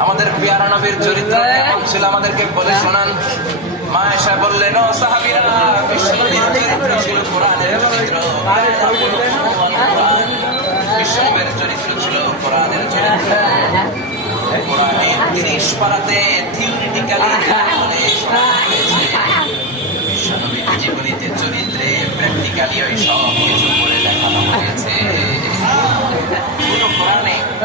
আমাদের পিয়ারা নবীর চরিত্র কেমন ছিল আমাদেরকে বলে শোনান। মা এসা বললেন ও সাহাবীরা বিশ্বনবীর চরিত্র ছিল কোরআনের চরিত্র। বিশ্বনবীর চরিত্র ছিল কোরআনের চরিত্র। কোরআনের তিরিশ পারাতে থিওরিটিক্যালি বিশ্বনবীর জীবনীতে চরিত্রে প্র্যাকটিক্যালি ওই সব কিছু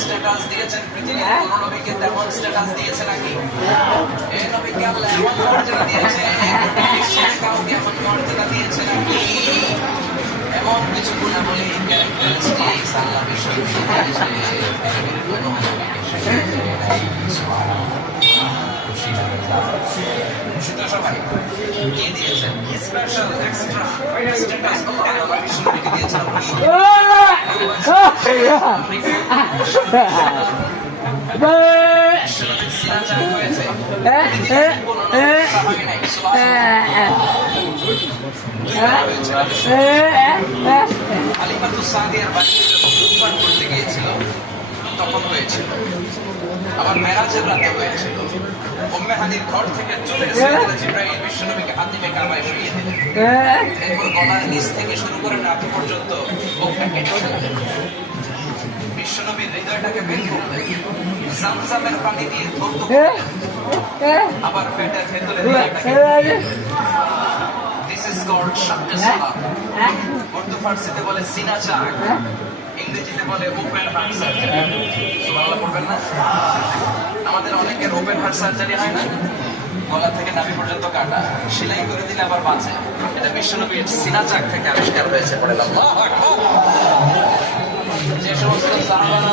স্ট্যাটাস দিয়েছেন পৃথিবীর কোন নবীকে স্ট্যাটাস দিয়েছে নাকি এই নবীকে আল্লাহ এমন মর্যাদা দিয়েছে বিশ্বের মর্যাদা দিয়েছে এমন কিছু গুণাবলী ক্যারেক্টারিস্টিক্স আল্লাহ দিয়েছে সবাই কে দিয়েছেন স্পেশাল এক্সট্রা স্ট্যাটাস আল্লাহ বিশ্ব নবীকে দিয়েছেন আবার মেরাজের রাতে হয়েছিল। উম্মে হানির ঘর থেকে চলে এসে জিব্রাইল বিশ্বনবীকে হাতিমে কাবায় শুইয়ে দিলেন। এরপর গলার নিচ থেকে শুরু করে নাভি পর্যন্ত বুকটা কেটে ফেললেন বিশ্বনবীর হৃদয়টাকে বের করলেন। জামজামের পানি দিয়ে ধৌত আবার পেটের ভেতরে হৃদয়টাকে ঢুকিয়ে দিলেন দিস ইজ কল্ড শাক্কে সালাম। উর্দু ফার্সিতে বলে সিনা চাক ইংরেজিতে বলে ওপেন হার্ট সার্জারি। সুবহানাল্লাহ পড়বেন না? আমাদের অনেকের ওপেন হার্ট সার্জারি হয় না। গলা থেকে নাভি পর্যন্ত কাটা। সেলাই করে দিলে আবার বাঁচে। এটা বিশ্বনবীর সিনা চাক থেকে আবিষ্কার হয়েছে পড়ে যে সমস্ত সাহাবারা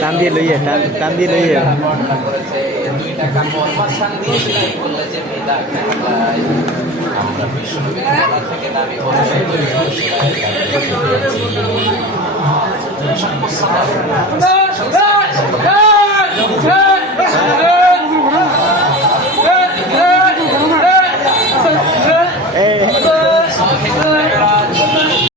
টান দিয়ে লইয়া টান টান দিয়ে লইয়া। বর্ণনা করেছে দুই টাকা মাঝখান দিয়েছি।